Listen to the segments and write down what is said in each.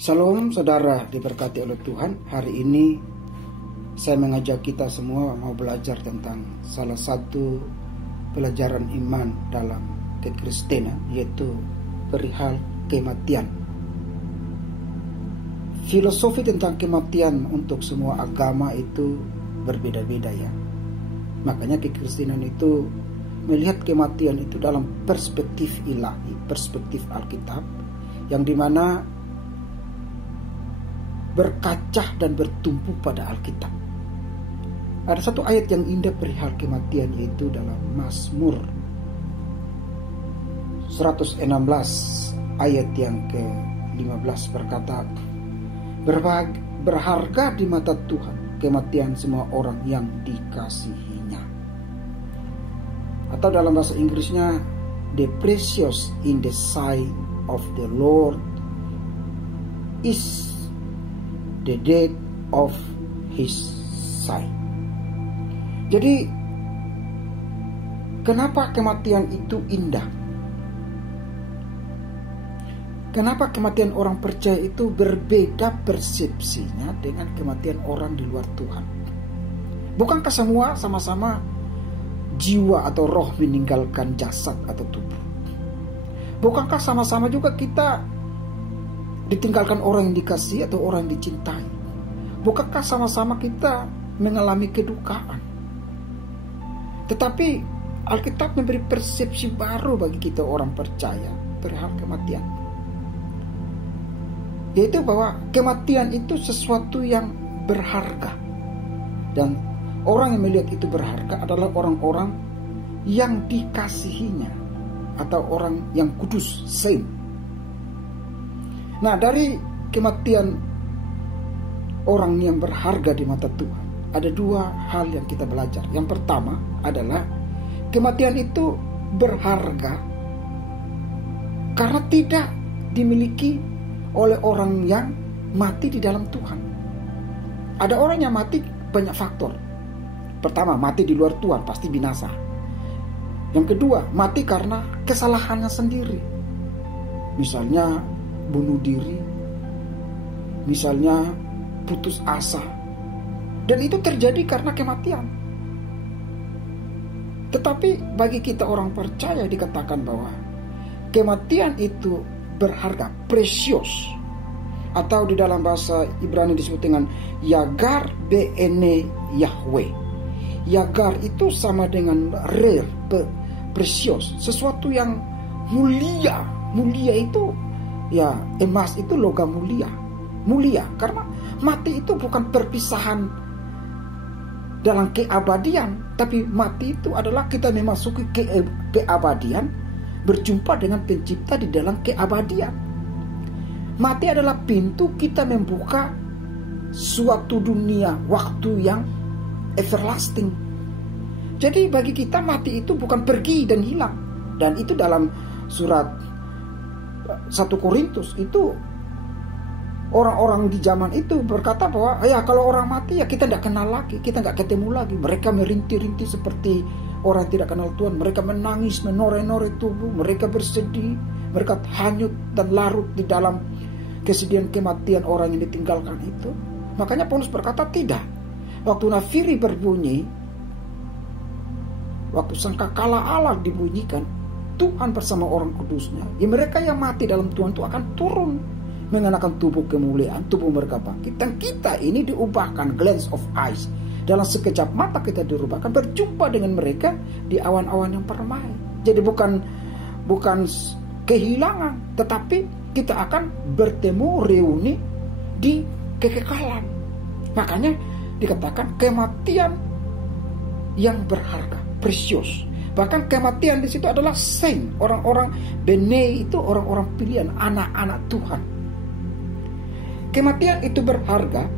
Shalom saudara, diberkati oleh Tuhan. Hari ini saya mengajak kita semua mau belajar tentang salah satu pelajaran iman dalam kekristenan, yaitu perihal kematian. Filosofi tentang kematian untuk semua agama itu berbeda-beda ya. Makanya kekristenan itu melihat kematian itu dalam perspektif ilahi, perspektif Alkitab, yang dimana berkaca dan bertumpu pada Alkitab. Ada satu ayat yang indah perihal kematian, yaitu dalam Mazmur 116 ayat yang ke-15 berkata, berharga di mata Tuhan kematian semua orang yang dikasihinya. Atau dalam bahasa Inggrisnya, the precious in the sight of the Lord is the death of his sight. Jadi kenapa kematian itu indah? Kenapa kematian orang percaya itu berbeda persepsinya dengan kematian orang di luar Tuhan? Bukankah semua sama-sama jiwa atau roh meninggalkan jasad atau tubuh? Bukankah sama-sama juga kita ditinggalkan orang yang dikasihi atau orang yang dicintai? Bukankah sama-sama kita mengalami kedukaan? Tetapi Alkitab memberi persepsi baru bagi kita orang percaya perihal kematian, yaitu bahwa kematian itu sesuatu yang berharga. Dan orang yang melihat itu berharga adalah orang-orang yang dikasihinya, atau orang yang kudus, saint. Nah, dari kematian orang yang berharga di mata Tuhan, ada dua hal yang kita belajar. Yang pertama adalah kematian itu berharga karena tidak dimiliki oleh orang yang mati di dalam Tuhan. Ada orang yang mati banyak faktor. Pertama, mati di luar Tuhan, pasti binasa. Yang kedua, mati karena kesalahannya sendiri. Misalnya bunuh diri, misalnya putus asa, dan itu terjadi karena kematian. Tetapi bagi kita orang percaya dikatakan bahwa kematian itu berharga, precious, atau di dalam bahasa Ibrani disebut dengan yagar bene Yahweh. Yagar itu sama dengan rare, precious, sesuatu yang mulia. Mulia itu ya, emas itu logam mulia. Mulia karena mati itu bukan perpisahan dalam keabadian, tapi mati itu adalah kita memasuki keabadian, berjumpa dengan pencipta di dalam keabadian. Mati adalah pintu kita membuka suatu dunia waktu yang everlasting. Jadi bagi kita mati itu bukan pergi dan hilang. Dan itu dalam surat 1 Korintus itu orang-orang di zaman itu berkata bahwa ya kalau orang mati ya kita tidak kenal lagi, kita nggak ketemu lagi. Mereka merintih-rintih seperti orang yang tidak kenal Tuhan. Mereka menangis, menore-nore tubuh, mereka bersedih, mereka hanyut dan larut di dalam kesedihan kematian orang yang ditinggalkan itu. Makanya Paulus berkata tidak. Waktu nafiri berbunyi, waktu sangkakala Allah dibunyikan, Tuhan bersama orang kudusnya, ya mereka yang mati dalam Tuhan itu akan turun mengenakan tubuh kemuliaan, tubuh mereka bangkit. Dan kita ini diubahkan, glance of eyes, dalam sekejap mata kita dirubahkan, berjumpa dengan mereka di awan-awan yang permai. Jadi bukan kehilangan, tetapi kita akan bertemu, reuni di kekekalan. Makanya dikatakan kematian yang berharga, precious. Bahkan kematian di situ adalah saint, orang-orang bene itu orang-orang pilihan, anak-anak Tuhan. Kematian itu berharga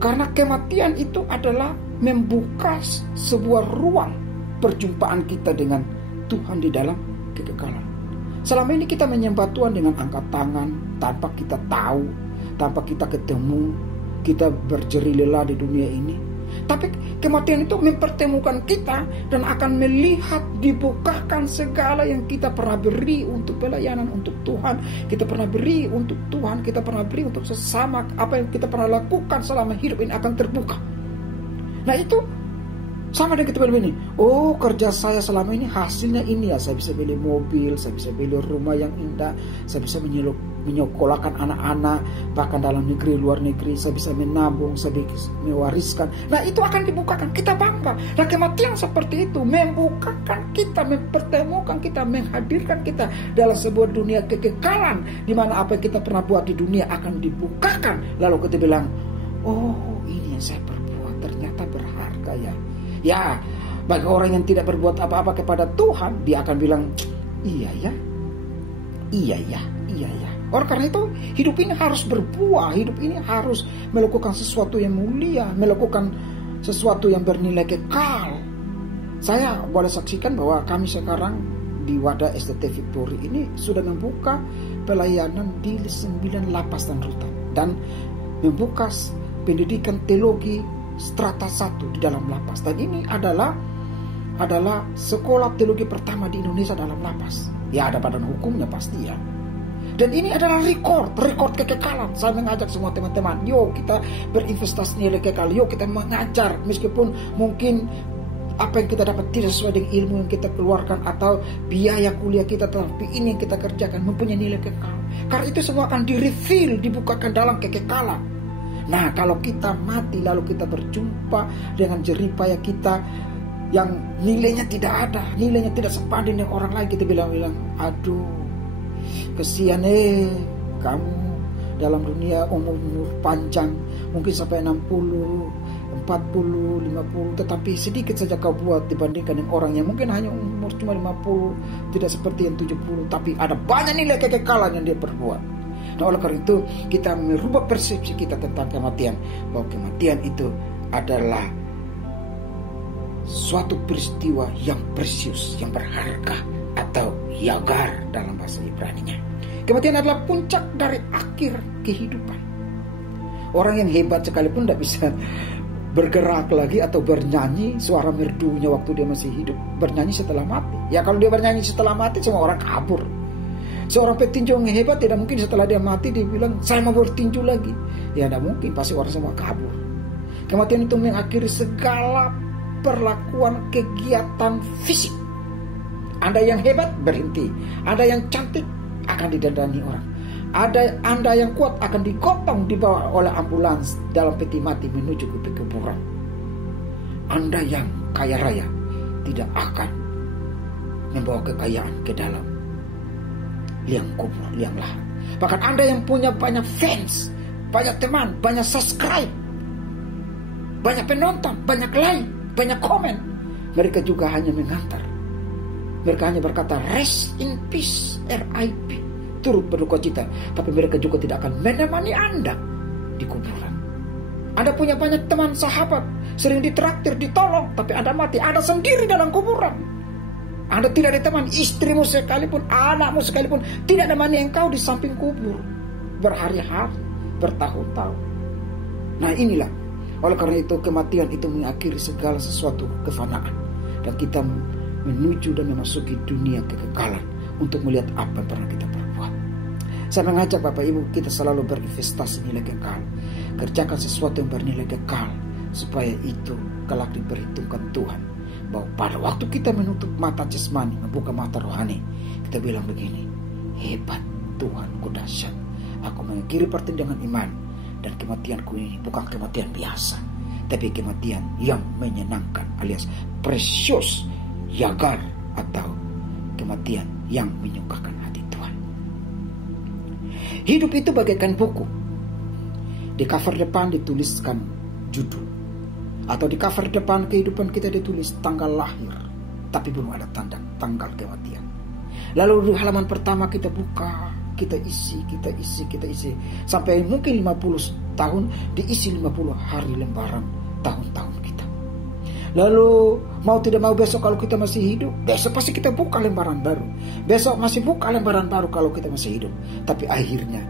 karena kematian itu adalah membuka sebuah ruang perjumpaan kita dengan Tuhan di dalam kekekalan. Selama ini kita menyembah Tuhan dengan angkat tangan, tanpa kita tahu, tanpa kita ketemu, kita berjeri lelah di dunia ini. Tapi kematian itu mempertemukan kita dan akan melihat dibukakan segala yang kita pernah beri untuk pelayanan untuk Tuhan, kita pernah beri untuk Tuhan, kita pernah beri untuk sesama, apa yang kita pernah lakukan selama hidup ini akan terbuka. Nah itu sama dengan kita bilang ini, oh kerja saya selama ini hasilnya ini ya, saya bisa beli mobil, saya bisa beli rumah yang indah, saya bisa menyekolahkan anak-anak, bahkan dalam negeri, luar negeri, saya bisa menabung, saya bisa mewariskan. Nah itu akan dibukakan, kita bangga. Nah kematian seperti itu membukakan kita, mempertemukan kita, menghadirkan kita dalam sebuah dunia kekekalan, di mana apa yang kita pernah buat di dunia akan dibukakan. Lalu kita bilang, oh ini yang saya perbuat ternyata berharga ya. Ya, bagi orang yang tidak berbuat apa-apa kepada Tuhan, dia akan bilang, iya ya. Oleh karena itu, hidup ini harus berbuah, hidup ini harus melakukan sesuatu yang mulia, melakukan sesuatu yang bernilai kekal. Saya boleh saksikan bahwa kami sekarang di Wadah SDT Victory ini sudah membuka pelayanan di 9 lapas dan rutan, dan membuka pendidikan teologi strata 1 di dalam lapas. Dan ini adalah sekolah teologi pertama di Indonesia dalam lapas. Ya ada badan hukumnya pasti ya. Dan ini adalah rekor kekekalan. Saya mengajak semua teman-teman, yuk kita berinvestasi nilai kekal, yuk kita mengajar meskipun mungkin apa yang kita dapat tidak sesuai dengan ilmu yang kita keluarkan atau biaya kuliah kita, tapi ini yang kita kerjakan mempunyai nilai kekal. Karena itu semua akan di-reveal, dibukakan dalam kekekalan. Nah kalau kita mati lalu kita berjumpa dengan jeripaya kita yang nilainya tidak ada, nilainya tidak sebanding dengan orang lain, kita bilang, aduh kesian kamu dalam dunia umur panjang mungkin sampai 60, 40, 50, tetapi sedikit saja kau buat dibandingkan dengan orang yang mungkin hanya umur cuma 50, tidak seperti yang 70, tapi ada banyak nilai kekekalan yang dia perbuat. Nah oleh karena itu kita merubah persepsi kita tentang kematian, bahwa kematian itu adalah suatu peristiwa yang precious, yang berharga, atau yagar dalam bahasa Ibrani-nya. Kematian adalah puncak dari akhir kehidupan. Orang yang hebat sekalipun tidak bisa bergerak lagi atau bernyanyi suara merdunya waktu dia masih hidup, bernyanyi setelah mati. Ya kalau dia bernyanyi setelah mati semua orang kabur. Seorang petinju yang hebat tidak mungkin setelah dia mati dia bilang saya mau bertinju lagi. Ya tidak mungkin, pasti orang semua kabur. Kematian itu mengakhiri segala perlakuan kegiatan fisik. Anda yang hebat berhenti, Anda yang cantik akan didandani orang, Anda yang kuat akan digotong dibawa oleh ambulans dalam peti mati menuju ke kuburan. Anda yang kaya raya tidak akan membawa kekayaan ke dalam liang kubur, liang lahat. Bahkan Anda yang punya banyak fans, banyak teman, banyak subscribe, banyak penonton, banyak like, banyak komen, mereka juga hanya mengantar. Mereka hanya berkata rest in peace, RIP, turut berduka cita, tapi mereka juga tidak akan menemani Anda di kuburan. Anda punya banyak teman, sahabat, sering ditraktir, ditolong, tapi Anda mati, Anda sendiri dalam kuburan. Anda tidak ada teman, istrimu sekalipun, anakmu sekalipun tidak menemani engkau di samping kubur berhari-hari, bertahun-tahun. Nah inilah, oleh karena itu kematian itu mengakhiri segala sesuatu kefanaan, dan kita menuju dan memasuki dunia kekekalan untuk melihat apa yang pernah kita perbuat. Saya mengajak Bapak Ibu kita selalu berinvestasi nilai kekal, kerjakan sesuatu yang bernilai kekal, supaya itu kelak diperhitungkan Tuhan. Bahwa pada waktu kita menutup mata jasmani, membuka mata rohani, kita bilang begini, hebat Tuhan, ku dahsyat, aku mengakhiri pertindakan iman, dan kematianku ini bukan kematian biasa, tapi kematian yang menyenangkan alias precious, yagar, atau kematian yang menyukakan hati Tuhan. Hidup itu bagaikan buku. Di cover depan dituliskan judul, atau di cover depan kehidupan kita ditulis tanggal lahir, tapi belum ada tanggal kematian. Lalu di halaman pertama kita buka, kita isi, sampai mungkin 50 tahun diisi 50 hari lembaran tahun-tahun kita. Lalu mau tidak mau besok kalau kita masih hidup, besok pasti kita buka lembaran baru. Besok masih buka lembaran baru kalau kita masih hidup. Tapi akhirnya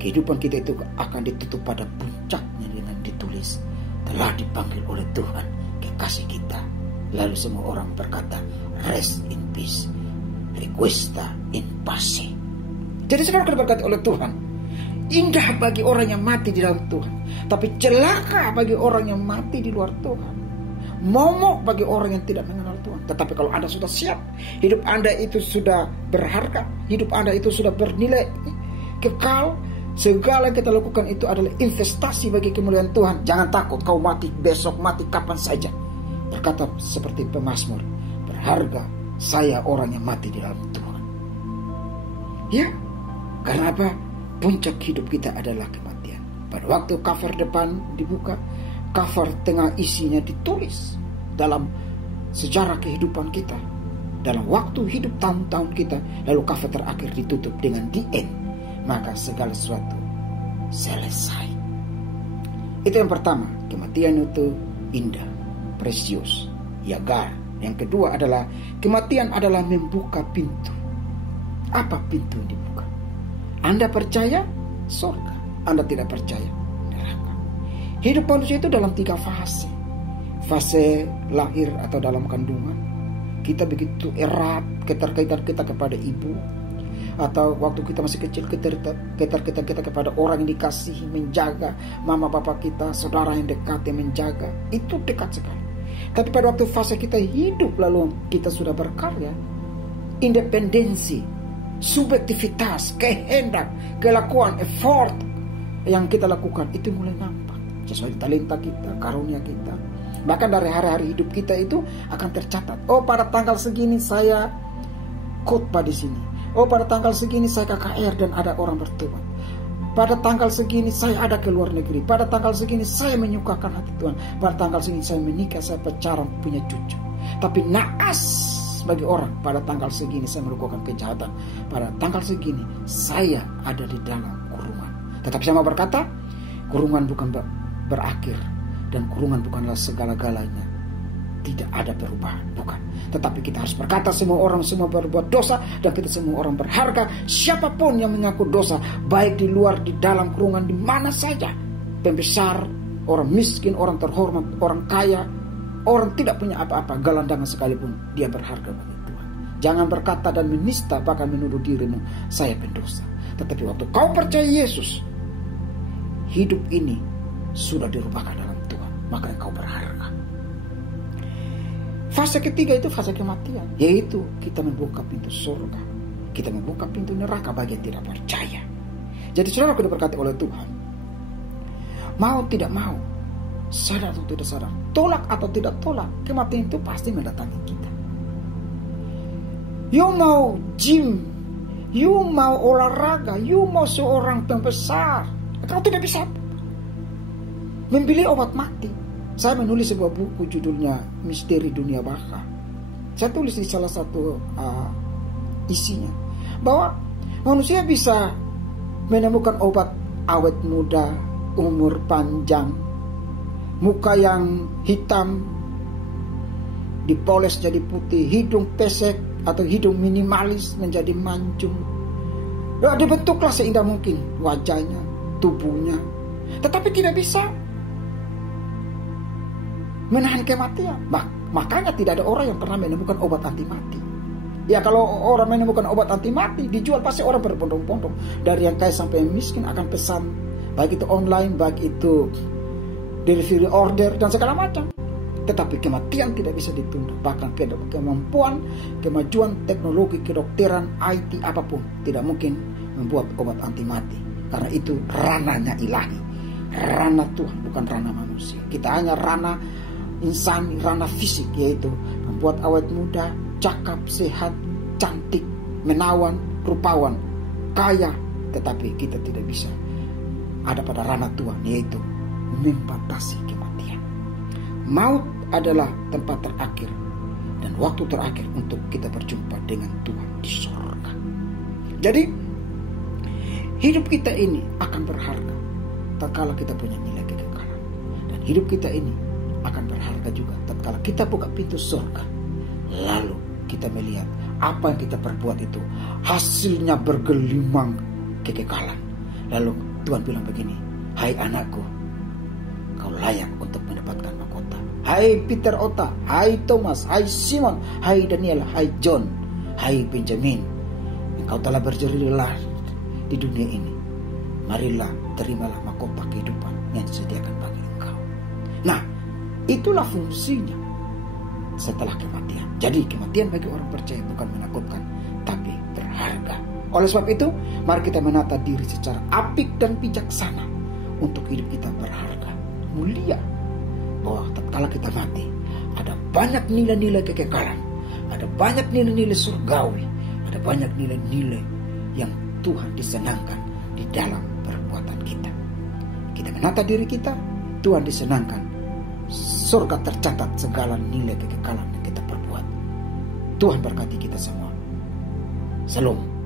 kehidupan kita itu akan ditutup pada puncaknya dengan ditulis telah dipanggil oleh Tuhan kekasih kita. Lalu semua orang berkata, rest in peace, requiescat in pace. Jadi saudara diberkati oleh Tuhan. Indah bagi orang yang mati di dalam Tuhan, tapi celaka bagi orang yang mati di luar Tuhan. Momok bagi orang yang tidak mengenal Tuhan. Tetapi kalau Anda sudah siap, hidup Anda itu sudah berharga, hidup Anda itu sudah bernilai kekal, segala yang kita lakukan itu adalah investasi bagi kemuliaan Tuhan. Jangan takut kau mati besok, mati kapan saja. Berkata seperti pemazmur, berharga saya orang yang mati di dalam Tuhan. Ya, karena apa? Puncak hidup kita adalah kematian. Pada waktu cover depan dibuka, cover tengah isinya ditulis dalam sejarah kehidupan kita, dalam waktu hidup tahun-tahun kita, lalu cover terakhir ditutup dengan the end. Maka segala sesuatu selesai. Itu yang pertama, kematian itu indah, precious, yagar. Yang kedua adalah kematian adalah membuka pintu. Apa pintu yang dibuka? Anda percaya surga, Anda tidak percaya neraka. Hidup manusia itu dalam 3 fase. Fase lahir atau dalam kandungan, kita begitu erat keterkaitan kita kepada ibu, atau waktu kita masih kecil keterkaitan kita kepada orang yang dikasihi, menjaga, mama bapak kita, saudara yang dekat yang menjaga, itu dekat sekali. Tapi pada waktu fase kita hidup lalu kita sudah berkarya, independensi, subjektivitas, kehendak, kelakuan, effort yang kita lakukan itu mulai nampak sesuai talenta kita, karunia kita. Bahkan dari hari-hari hidup kita itu akan tercatat. Oh, pada tanggal segini saya khotbah di sini. Oh, pada tanggal segini saya KKR dan ada orang bertobat. Pada tanggal segini saya ada ke luar negeri. Pada tanggal segini saya menyukakan hati Tuhan. Pada tanggal segini saya menikah, saya pacaran, punya cucu. Tapi naas bagi orang, pada tanggal segini saya melakukan kejahatan, pada tanggal segini saya ada di dalam kurungan. Tetapi saya mau berkata, kurungan bukan berakhir, dan kurungan bukanlah segala-galanya. Tidak ada perubahan, bukan. Tetapi kita harus berkata, semua orang semua berbuat dosa, dan kita semua orang berharga. Siapapun yang mengaku dosa, baik di luar, di dalam kurungan, di mana saja, pembesar, orang miskin, orang terhormat, orang kaya, orang tidak punya apa-apa, gelandangan sekalipun, dia berharga bagi Tuhan. Jangan berkata dan menista, bahkan menuduh dirimu, saya pendosa. Tetapi waktu kau percaya Yesus, hidup ini sudah dirubahkan dalam Tuhan, maka engkau berharga. Fase ketiga itu fase kematian, yaitu kita membuka pintu surga, kita membuka pintu neraka bagi yang tidak percaya. Jadi saudara sudah berkati oleh Tuhan, mau tidak mau, sadar atau tidak sadar, tolak atau tidak tolak, kematian itu pasti mendatangi kita. You mau gym, you mau olahraga, you mau seorang pembesar, kau tidak bisa membeli obat mati. Saya menulis sebuah buku judulnya Misteri Dunia Baka. Saya tulis di salah satu isinya bahwa manusia bisa menemukan obat awet muda, umur panjang, muka yang hitam dipoles jadi putih, hidung pesek atau hidung minimalis menjadi mancung. Dibentuklah seindah mungkin wajahnya, tubuhnya, tetapi tidak bisa menahan kematian. Makanya tidak ada orang yang pernah menemukan obat anti mati. Ya, kalau orang menemukan obat anti mati dijual, pasti orang berbondong-bondong, dari yang kaya sampai yang miskin akan pesan, baik itu online, baik itu delivery order dan segala macam. Tetapi kematian tidak bisa ditunda. Bahkan kemampuan, kemajuan teknologi, kedokteran, IT, apapun tidak mungkin membuat obat anti mati, karena itu ranahnya ilahi, ranah Tuhan, bukan ranah manusia. Kita hanya ranah insani, ranah fisik, yaitu membuat awet muda, cakap, sehat, cantik, menawan, rupawan, kaya. Tetapi kita tidak bisa ada pada ranah Tuhan, yaitu membatasi kematian. Maut adalah tempat terakhir dan waktu terakhir untuk kita berjumpa dengan Tuhan di surga. Jadi hidup kita ini akan berharga tatkala kita punya nilai kekekalan, dan hidup kita ini akan berharga juga tatkala kita buka pintu surga, lalu kita melihat apa yang kita perbuat itu hasilnya bergelimang kekekalan. Lalu Tuhan bilang begini, hai anakku, kau layak untuk mendapatkan hai Peter Ota, hai Thomas, hai Simon, hai Daniel, hai John, hai Benjamin. Engkau telah berjerih lelah di dunia ini. Marilah terimalah mahkota kehidupan yang disediakan bagi engkau. Nah, itulah fungsinya setelah kematian. Jadi kematian bagi orang percaya bukan menakutkan, tapi berharga. Oleh sebab itu, mari kita menata diri secara apik dan bijaksana untuk hidup kita berharga, mulia. Bahwa tatkala kita mati, ada banyak nilai-nilai kekekalan, ada banyak nilai-nilai surgawi, ada banyak nilai-nilai yang Tuhan disenangkan di dalam perbuatan kita. Kita menata diri kita, Tuhan disenangkan. Surga tercatat segala nilai kekekalan yang kita perbuat. Tuhan berkati kita semua. Salam.